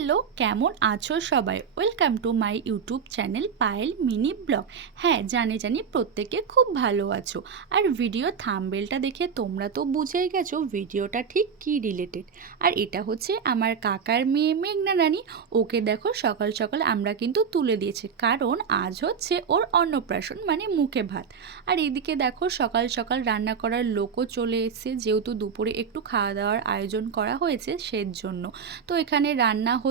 Hello, কেমন আছো সবাই? Welcome to my YouTube channel Payel mini blog. হ্যাঁ, জানি প্রত্যেকে খুব ভালো আছো। আর ভিডিও থাম্বনেলটা দেখে তোমরা তো বুঝেই গেছো ভিডিওটা ঠিক কী রিলেটেড। আর এটা হচ্ছে আমার কাকার মেয়ে মেঘনা রানী। ওকে দেখো সকাল সকাল আমরা কিন্তু তুলে দিয়েছি, কারণ আজ হচ্ছে ওর অন্নপ্রাশন, মানে মুখে ভাত। আর এদিকে দেখো সকাল সকাল রান্না করার লোকও চলে এসেছে, যেহেতু দুপুরে একটু খাওয়া দাওয়ার আয়োজন করা হয়েছে সেজন্য। তো এখানে রান্না হচ্ছে।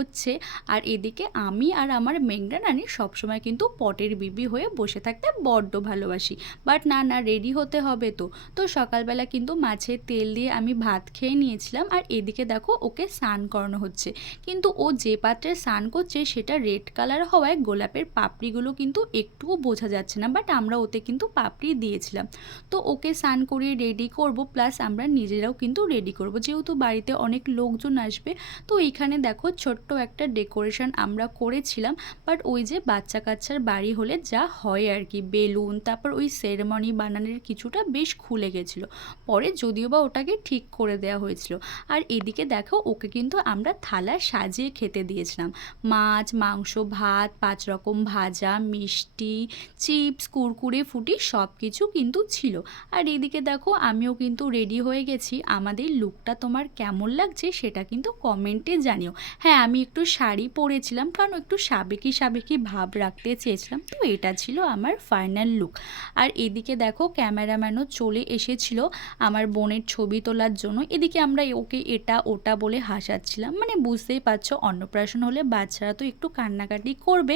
আর এদিকে আমি আর আমার মেঘনা রানী সবসময় কিন্তু পটের বিবি হয়ে বসে থাকতে বড্ড ভালোবাসি। বাট না রেডি হতে হবে তো। তো সকালবেলা কিন্তু মাছের তেল দিয়ে আমি ভাত খেয়ে নিয়েছিলাম। আর এদিকে দেখো ওকে স্নান করানো হচ্ছে, কিন্তু ও যে পাত্রে স্নান করছে সেটা রেড কালার হওয়ায় গোলাপের পাপড়িগুলো কিন্তু একটুও বোঝা যাচ্ছে না, বাট আমরা ওতে কিন্তু পাপড়ি দিয়েছিলাম। তো ওকে স্নান করিয়ে রেডি করব, প্লাস আমরা নিজেরাও কিন্তু রেডি করব, যেহেতু বাড়িতে অনেক লোকজন আসবে। তো এইখানে দেখো ছোট্ট একটা ডেকোরেশন আমরা করেছিলাম। বাট ওই যে বাচ্চা কাচ্চার বাড়ি হলে যা হয় আর কি, বেলুন তারপর ওই সেরেমনি বানানোর কিছুটা বেশ খুলে গেছিলো, পরে যদিও বা ওটাকে ঠিক করে দেওয়া হয়েছিল। আর এদিকে দেখো ওকে কিন্তু আমরা থালা সাজিয়ে খেতে দিয়েছিলাম। মাছ, মাংস, ভাত, 5 রকম ভাজা, মিষ্টি, চিপস, কুরকুরে, ফুটি সব কিছু কিন্তু ছিল। আর এদিকে দেখো আমিও কিন্তু রেডি হয়ে গেছি। আমাদের লুকটা তোমার কেমন লাগছে সেটা কিন্তু কমেন্টে জানিও। হ্যাঁ, আমি একটু শাড়ি পরেছিলাম, কারণ একটু সাবেকি সাবেকি ভাব রাখতে চেয়েছিলাম। তো এটা ছিল আমার ফাইনাল লুক। আর এদিকে দেখো ক্যামেরাম্যানও চলে এসেছিল আমার বোনের ছবি তোলার জন্য। এদিকে আমরা ওকে এটা ওটা বলে হাসাচ্ছিলাম, মানে বুঝতেই পারছো অন্নপ্রাশন হলে বাচ্চারা তো একটু কান্নাকাটি করবে,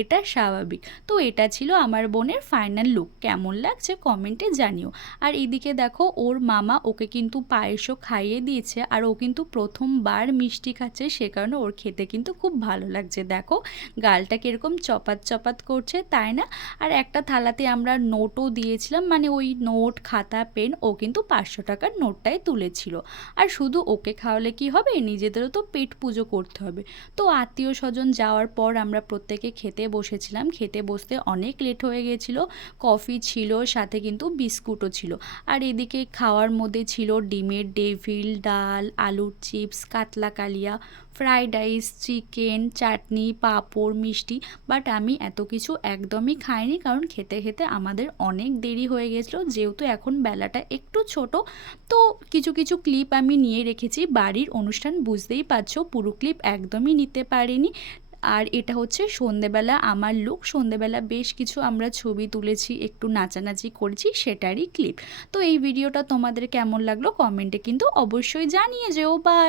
এটা স্বাভাবিক। তো এটা ছিল আমার বোনের ফাইনাল লুক। কেমন লাগছে কমেন্টে জানিও। আর এদিকে দেখো ওর মামা ওকে কিন্তু পায়েসও খাইয়ে দিয়েছে। আর ও কিন্তু প্রথমবার মিষ্টি খাচ্ছে, সে কারণে ওর খেতে কিন্তু খুব ভালো লাগছে। দেখো গালটা কীরকম চপাত চপাত করছে, তাই না? আর একটা থালাতে আমরা নোটও দিয়েছিলাম, মানে ওই নোট, খাতা, পেন। ও কিন্তু 500 টাকার নোটটাই তুলেছিল। আর শুধু ওকে খাওয়ালে কি হবে, নিজেদেরও তো পেট পুজো করতে হবে। তো আত্মীয় স্বজন যাওয়ার পর আমরা প্রত্যেকে খেতে বসেছিলাম। খেতে বসতে অনেক লেট হয়ে গেছিল। কফি ছিল, সাথে কিন্তু বিস্কুটও ছিল। আর এদিকে খাওয়ার মধ্যে ছিল ডিমের ডেভিল, ডাল, আলুর চিপস, কাতলা কালিয়া, ফ্রাইড রাইস, চিকেন, চাটনি, পাঁপড়, মিষ্টি। বাট আমি এত কিছু একদমই খাইনি, কারণ খেতে খেতে আমাদের অনেক দেরি হয়ে গেছিলো, যেহেতু এখন বেলাটা একটু ছোট। তো কিছু কিছু ক্লিপ আমি নিয়ে রেখেছি। বাড়ির অনুষ্ঠান বুঝতেই পারছো, পুরো ক্লিপ একদমই নিতে পারিনি। আর এটা হচ্ছে সন্ধেবেলা আমার লুক। সন্ধেবেলা বেশ কিছু আমরা ছবি তুলেছি, একটু নাচানাচি করেছি, সেটারই ক্লিপ। তো এই ভিডিওটা তোমাদের কেমন লাগলো কমেন্টে কিন্তু অবশ্যই জানিয়ে যেও। বাই।